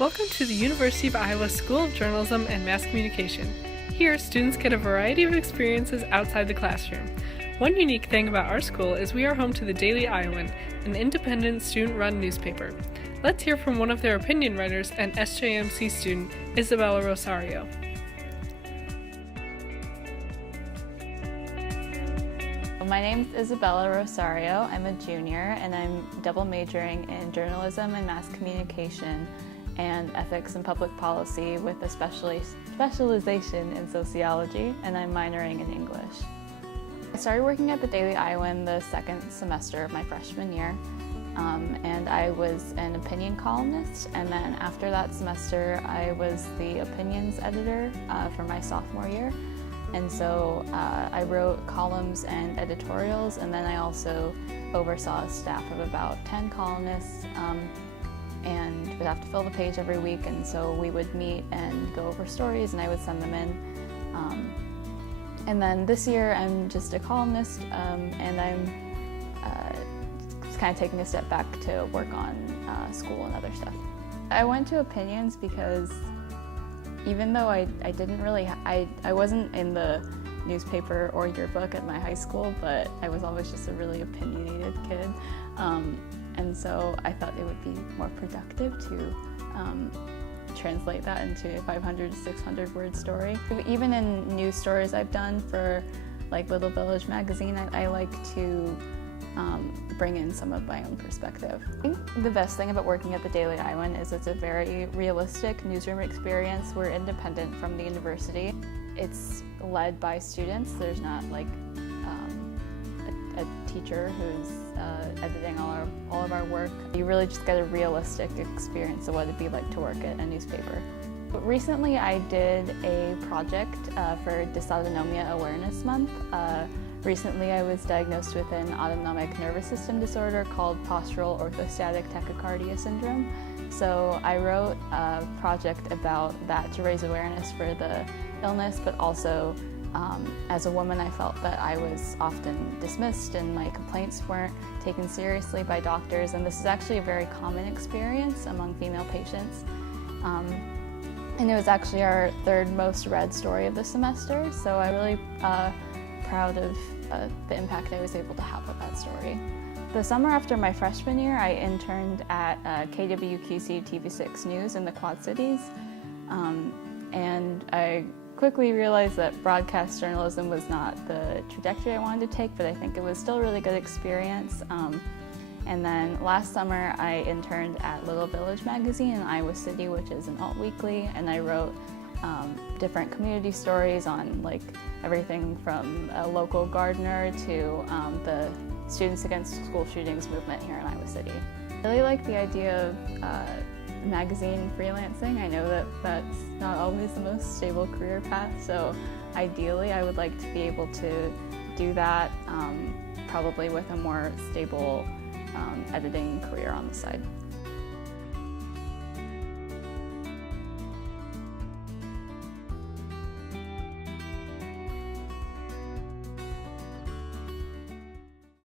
Welcome to the University of Iowa School of Journalism and Mass Communication. Here, students get a variety of experiences outside the classroom. One unique thing about our school is we are home to the Daily Iowan, an independent student-run newspaper. Let's hear from one of their opinion writers and SJMC student, Isabella Rosario. My name is Isabella Rosario. I'm a junior and I'm double majoring in journalism and mass communication and ethics and public policy with a specialization in sociology, and I'm minoring in English. I started working at the Daily Iowan the second semester of my freshman year, and I was an opinion columnist, and then after that semester I was the opinions editor for my sophomore year. And so I wrote columns and editorials, and then I also oversaw a staff of about 10 columnists, and would have to fill the page every week, and so we would meet and go over stories and I would send them in. And then this year I'm just a columnist, and I'm just kind of taking a step back to work on school and other stuff. I went to opinions because even though I didn't really, I wasn't in the newspaper or yearbook at my high school, but I was always just a really opinionated kid. And so I thought it would be more productive to translate that into a 500 to 600 word story. Even in news stories I've done for like Little Village magazine, I like to bring in some of my own perspective. I think the best thing about working at the Daily Iowan is it's a very realistic newsroom experience. We're independent from the university. It's led by students. There's not like a teacher who's editing all of our work. You really just get a realistic experience of what it'd be like to work at a newspaper. Recently I did a project for Dysautonomia Awareness Month. Recently I was diagnosed with an autonomic nervous system disorder called postural orthostatic tachycardia syndrome. So I wrote a project about that to raise awareness for the illness, but also as a woman I felt that I was often dismissed and my complaints weren't taken seriously by doctors, and this is actually a very common experience among female patients. And it was actually our third most read story of the semester, so I'm really proud of the impact I was able to have with that story. The summer after my freshman year, I interned at KWQC TV6 News in the Quad Cities, and I quickly realized that broadcast journalism was not the trajectory I wanted to take, but I think it was still a really good experience. And then last summer I interned at Little Village magazine in Iowa City, which is an alt weekly, and I wrote different community stories on like everything from a local gardener to the Students Against School Shootings movement here in Iowa City. I really like the idea of magazine freelancing. I know that that's not always the most stable career path, so ideally I would like to be able to do that, probably with a more stable editing career on the side.